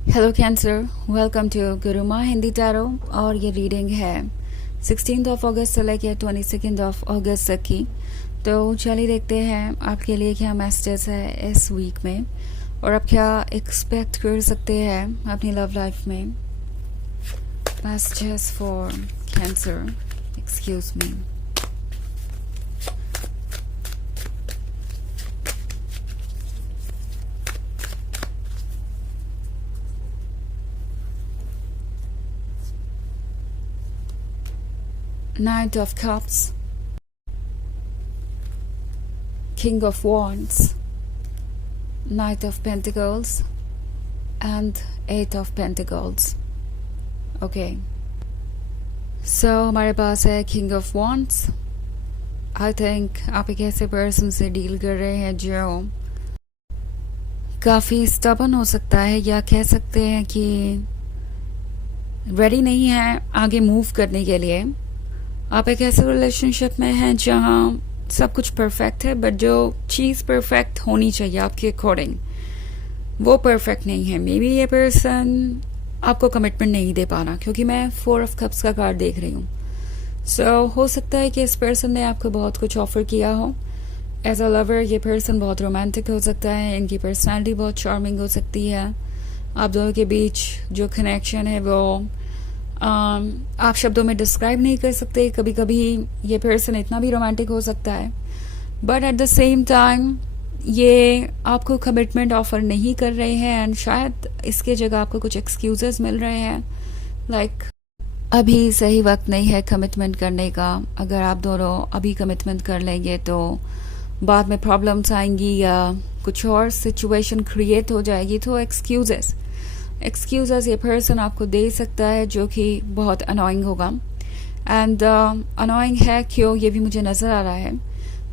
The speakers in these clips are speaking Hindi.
Hello cancer, welcome to Guruma Hindi tarot. और ये रीडिंग है 16 अगस्त से लेकर 22 अगस्त तक की। तो चलिए देखते हैं आपके लिए क्या मैसेजेस है इस वीक में और आप क्या एक्सपेक्ट कर सकते हैं अपनी लव लाइफ में। Messages for cancer, excuse me. Knight of Cups, King of Wands, Knight of Pentacles and Eight of Pentacles. Okay. So हमारे पास है King of Wands. I think आप एक ऐसे पर्सन से डील कर रहे हैं जो काफ़ी स्टबन हो सकता है, या कह सकते हैं कि रेडी नहीं है आगे मूव करने के लिए। आप एक ऐसे रिलेशनशिप में हैं जहां सब कुछ परफेक्ट है, बट जो चीज़ परफेक्ट होनी चाहिए आपके अकॉर्डिंग वो परफेक्ट नहीं है। मे बी ये पर्सन आपको कमिटमेंट नहीं दे पाना, क्योंकि मैं 4 ऑफ कप्स का कार्ड देख रही हूँ। सो हो सकता है कि इस पर्सन ने आपको बहुत कुछ ऑफर किया हो एज अ लवर। ये पर्सन बहुत रोमांटिक हो सकता है, इनकी पर्सनैलिटी बहुत चार्मिंग हो सकती है। आप दोनों के बीच जो कनेक्शन है वो आप शब्दों में डिस्क्राइब नहीं कर सकते। कभी कभी ये पर्सन इतना भी रोमांटिक हो सकता है, but at the same time ये आपको कमिटमेंट ऑफर नहीं कर रहे हैं, एंड शायद इसके जगह आपको कुछ एक्सक्यूजेस मिल रहे हैं, लाइक अभी सही वक्त नहीं है कमिटमेंट करने का। अगर आप दोनों अभी कमिटमेंट कर लेंगे तो बाद में प्रॉब्लम्स आएंगी या कुछ और सिचुएशन क्रिएट हो जाएगी। तो एक्सक्यूजेस ये पर्सन आपको दे सकता है, जो कि बहुत अनोइंग होगा। एंड अनोइंग है क्यों, ये भी मुझे नज़र आ रहा है।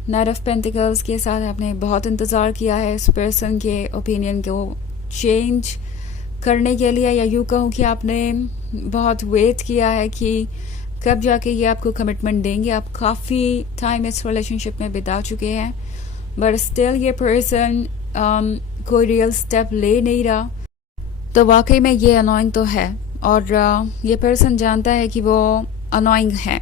नाइट ऑफ पेंटिकल्स के साथ आपने बहुत इंतज़ार किया है इस पर्सन के ओपिनियन को चेंज करने के लिए, या यूँ कहूँ कि आपने बहुत वेट किया है कि कब जाके ये आपको कमिटमेंट देंगे। आप काफ़ी टाइम इस रिलेशनशिप में बिता चुके हैं, बट स्टिल ये पर्सन कोई रियल स्टेप ले नहीं रहा। तो वाकई में ये अनोइंग तो है, और ये पर्सन जानता है कि वो अनोइंग है,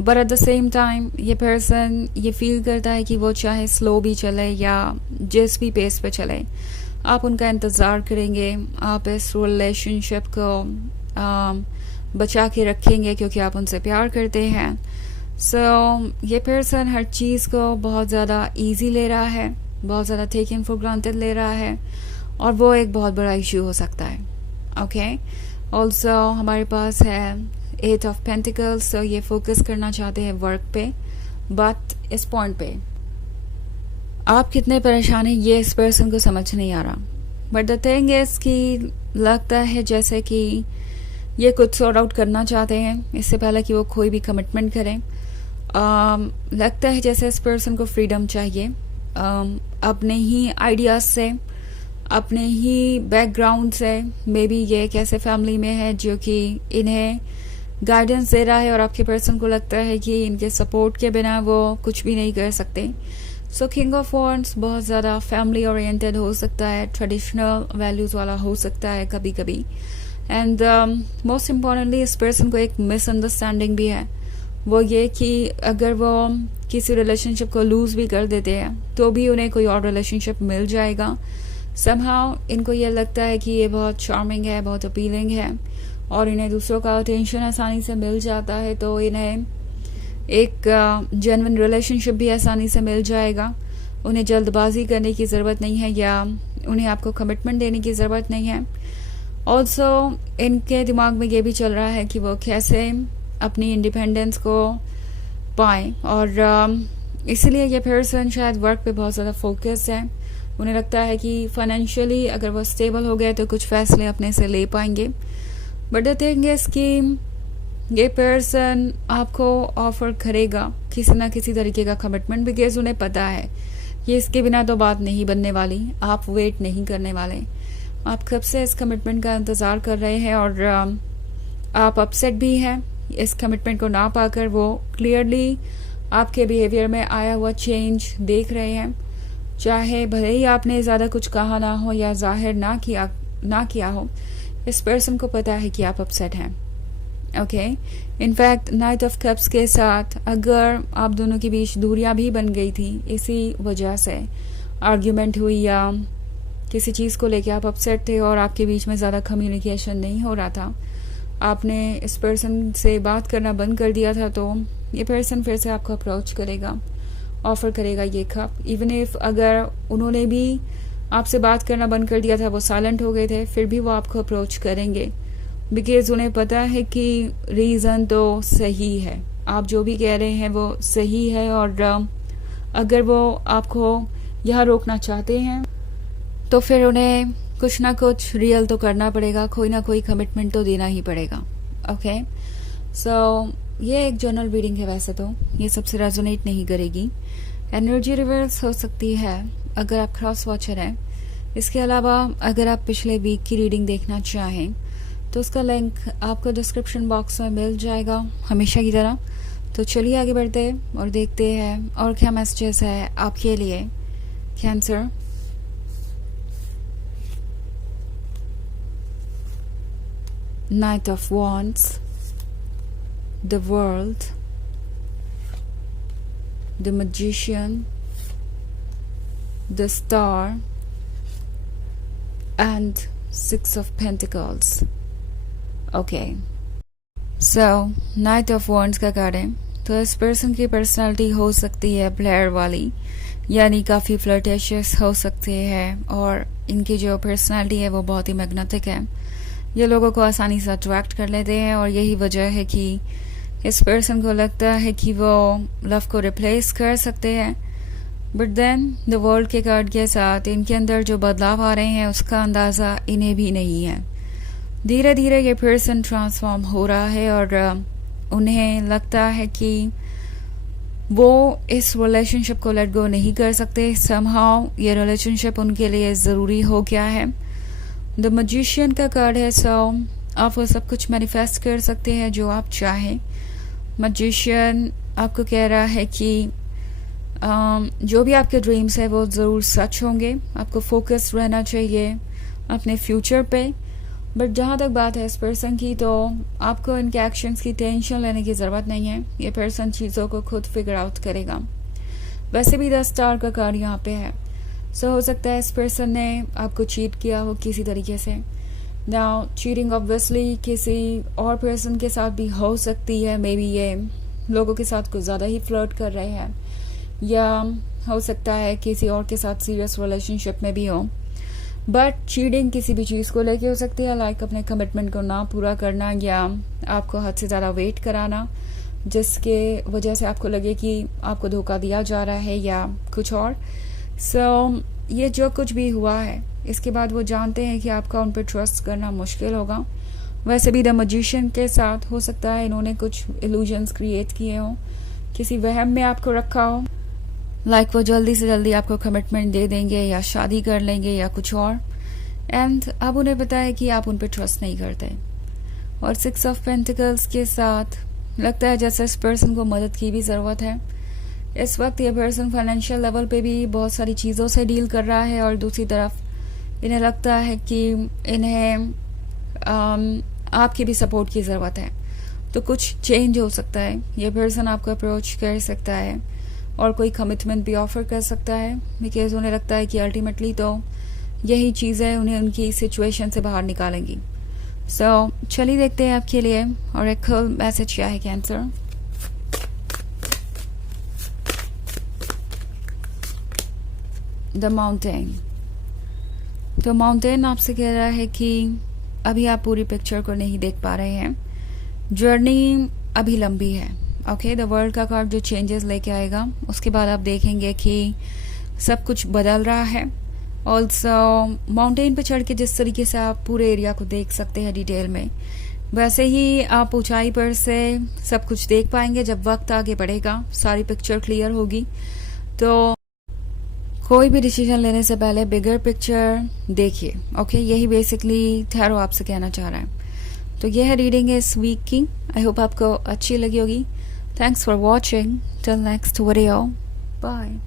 but at the same time ये पर्सन ये फील करता है कि वो चाहे स्लो भी चले या जिस भी पेस पे चले, आप उनका इंतज़ार करेंगे, आप इस रिलेशनशिप को बचा के रखेंगे क्योंकि आप उनसे प्यार करते हैं। सो ये पर्सन हर चीज़ को बहुत ज़्यादा ईजी ले रहा है, बहुत ज़्यादा टेकन फॉर ग्रांटेड ले रहा है, और वो एक बहुत बड़ा इशू हो सकता है। ओके, ऑल्सो हमारे पास है 8 ऑफ पेंटिकल्स। तो ये फोकस करना चाहते हैं वर्क पे, बट इस पॉइंट पे आप कितने परेशान हैं ये इस पर्सन को समझ नहीं आ रहा। बट द थिंग इज कि लगता है जैसे कि ये कुछ सॉर्ट आउट करना चाहते हैं इससे पहले कि वो कोई भी कमिटमेंट करें। लगता है जैसे इस पर्सन को फ्रीडम चाहिए, अपने ही आइडियाज से, अपने ही बैकग्राउंड से। मे बी ये एक ऐसे फैमिली में है जो कि इन्हें गाइडेंस दे रहा है, और आपके पर्सन को लगता है कि इनके सपोर्ट के बिना वो कुछ भी नहीं कर सकते। सो किंग ऑफ वॉन्ड्स बहुत ज़्यादा फैमिली ओरिएंटेड हो सकता है, ट्रेडिशनल वैल्यूज़ वाला हो सकता है कभी कभी। एंड मोस्ट इम्पॉर्टेंटली इस पर्सन को एक मिसअंडरस्टैंडिंग भी है, वो ये कि अगर वो किसी रिलेशनशिप को लूज़ भी कर देते हैं तो भी उन्हें कोई और रिलेशनशिप मिल जाएगा। समहाउ इनको ये लगता है कि ये बहुत चार्मिंग है, बहुत अपीलिंग है, और इन्हें दूसरों का अटेंशन आसानी से मिल जाता है, तो इन्हें एक जेन्युइन रिलेशनशिप भी आसानी से मिल जाएगा। उन्हें जल्दबाजी करने की ज़रूरत नहीं है, या उन्हें आपको कमिटमेंट देने की ज़रूरत नहीं है। ऑल्सो इनके दिमाग में ये भी चल रहा है कि वो कैसे अपनी इंडिपेंडेंस को पाएँ, और इसलिए ये पर्सन शायद वर्क पे बहुत ज़्यादा फोकस है। उन्हें लगता है कि फाइनेंशियली अगर वो स्टेबल हो गए तो कुछ फैसले अपने से ले पाएंगे। बट द थिंग इज कि ये पर्सन आपको ऑफर करेगा किसी ना किसी तरीके का कमिटमेंट, बिकॉज उन्हें पता है ये इसके बिना तो बात नहीं बनने वाली, आप वेट नहीं करने वाले। आप कब से इस कमिटमेंट का इंतज़ार कर रहे हैं, और आप अपसेट भी हैं इस कमिटमेंट को ना पाकर। वो क्लियरली आपके बिहेवियर में आया हुआ चेंज देख रहे हैं, चाहे भले ही आपने ज़्यादा कुछ कहा ना हो या जाहिर ना किया ना किया हो, इस पर्सन को पता है कि आप अपसेट हैं। Okay, in fact night of cups के साथ अगर आप दोनों के बीच दूरियां भी बन गई थी, इसी वजह से आर्ग्यूमेंट हुई या किसी चीज़ को लेके आप अपसेट थे और आपके बीच में ज़्यादा कम्युनिकेशन नहीं हो रहा था, आपने इस पर्सन से बात करना बंद कर दिया था, तो ये पर्सन फिर से आपको अप्रोच करेगा, ऑफर करेगा ये कप। इवन इफ अगर उन्होंने भी आपसे बात करना बंद कर दिया था, वो साइलेंट हो गए थे, फिर भी वो आपको अप्रोच करेंगे, बिकॉज उन्हें पता है कि रीज़न तो सही है, आप जो भी कह रहे हैं वो सही है, और अगर वो आपको यहाँ रोकना चाहते हैं तो फिर उन्हें कुछ ना कुछ रियल तो करना पड़ेगा, कोई ना कोई कमिटमेंट तो देना ही पड़ेगा। ओके, सो ये एक जनरल रीडिंग है, वैसे तो ये सबसे रेजोनेट नहीं करेगी, एनर्जी रिवर्स हो सकती है अगर आप क्रॉस वॉचर हैं। इसके अलावा अगर आप पिछले वीक की रीडिंग देखना चाहें तो उसका लिंक आपको डिस्क्रिप्शन बॉक्स में मिल जाएगा हमेशा की तरह। तो चलिए आगे बढ़ते हैं और देखते हैं और क्या मैसेजेस है आपके लिए cancer. Knight of Wands, the World, the Magician, the Star, and Six of Pentacles. Okay, so Knight of Wands का कार्ड है, तो इस पर्सन की पर्सनालिटी हो सकती है प्लेयर वाली, यानी काफ़ी फ्लर्टेशियस हो सकते हैं, और इनकी जो पर्सनालिटी है वो बहुत ही मैग्नेटिक है, ये लोगों को आसानी से अट्रैक्ट कर लेते हैं, और यही वजह है कि इस पर्सन को लगता है कि वो लव को रिप्लेस कर सकते हैं। बट देन द वर्ल्ड के कार्ड के साथ इनके अंदर जो बदलाव आ रहे हैं उसका अंदाज़ा इन्हें भी नहीं है। धीरे धीरे ये पर्सन ट्रांसफॉर्म हो रहा है, और उन्हें लगता है कि वो इस रिलेशनशिप को लेट गो नहीं कर सकते। समहाउ ये रिलेशनशिप उनके लिए ज़रूरी हो गया है। द मजिशियन का कार्ड है, सो आप वो सब कुछ मैनिफेस्ट कर सकते हैं जो आप चाहें। मजिशियन आपको कह रहा है कि जो भी आपके ड्रीम्स है वो ज़रूर सच होंगे, आपको फोकस रहना चाहिए अपने फ्यूचर पे। बट जहाँ तक बात है इस पर्सन की, तो आपको इनके एक्शंस की टेंशन लेने की ज़रूरत नहीं है, ये पर्सन चीज़ों को खुद फिगर आउट करेगा। वैसे भी 10 स्टार का कार्ड यहाँ पे है, सो हो सकता है इस पर्सन ने आपको चीट किया हो किसी तरीके से। नाउ चीटिंग ऑब्वियसली किसी और पर्सन के साथ भी हो सकती है, मे बी ये लोगों के साथ कुछ ज़्यादा ही फ्लर्ट कर रहे हैं, या हो सकता है किसी और के साथ सीरियस रिलेशनशिप में भी हो। बट चीटिंग किसी भी चीज़ को लेके हो सकती है, लाइक अपने कमिटमेंट को ना पूरा करना, या आपको हद से ज़्यादा वेट कराना जिसके वजह से आपको लगे कि आपको धोखा दिया जा रहा है या कुछ और। सो ये जो कुछ भी हुआ है इसके बाद वो जानते हैं कि आपका उन पर ट्रस्ट करना मुश्किल होगा। वैसे भी द मजिशियन के साथ हो सकता है इन्होंने कुछ इल्यूजन्स क्रिएट किए हों, किसी वहम में आपको रखा हो, लाइक वो जल्दी से जल्दी आपको कमिटमेंट दे देंगे या शादी कर लेंगे या कुछ और, एंड अब उन्हें पता है कि आप उन पर ट्रस्ट नहीं करते। और 6 ऑफ पेंटिकल्स के साथ लगता है जैसे इस पर्सन को मदद की भी ज़रूरत है। इस वक्त ये पर्सन फाइनेंशियल लेवल पे भी बहुत सारी चीज़ों से डील कर रहा है, और दूसरी तरफ इन्हें लगता है कि इन्हें आपकी भी सपोर्ट की ज़रूरत है। तो कुछ चेंज हो सकता है, ये पर्सन आपको अप्रोच कर सकता है और कोई कमिटमेंट भी ऑफर कर सकता है, बिकॉज उन्हें लगता है कि अल्टीमेटली तो यही चीज़ें उन्हें उनकी सिचुएशन से बाहर निकालेंगी। सो चलिए देखते हैं आपके लिए और एक मैसेज क्या है कैंसर। द माउंटेन, तो माउंटेन आपसे कह रहा है कि अभी आप पूरी पिक्चर को नहीं देख पा रहे हैं, जर्नी अभी लंबी है। ओके, द वर्ल्ड का कार्ड जो चेंजेस लेके आएगा उसके बाद आप देखेंगे कि सब कुछ बदल रहा है। ऑल्सो माउंटेन पे चढ़ के जिस तरीके से आप पूरे एरिया को देख सकते हैं डिटेल में, वैसे ही आप ऊंचाई पर से सब कुछ देख पाएंगे। जब वक्त आगे बढ़ेगा सारी पिक्चर क्लियर होगी। तो कोई भी डिसीजन लेने से पहले बिगर पिक्चर देखिए। ओके, यही बेसिकली टैरो आपसे कहना चाह रहा है। तो यह है रीडिंग इस वीक की। आई होप आपको अच्छी लगी होगी। Thanks for watching. Till next video, bye.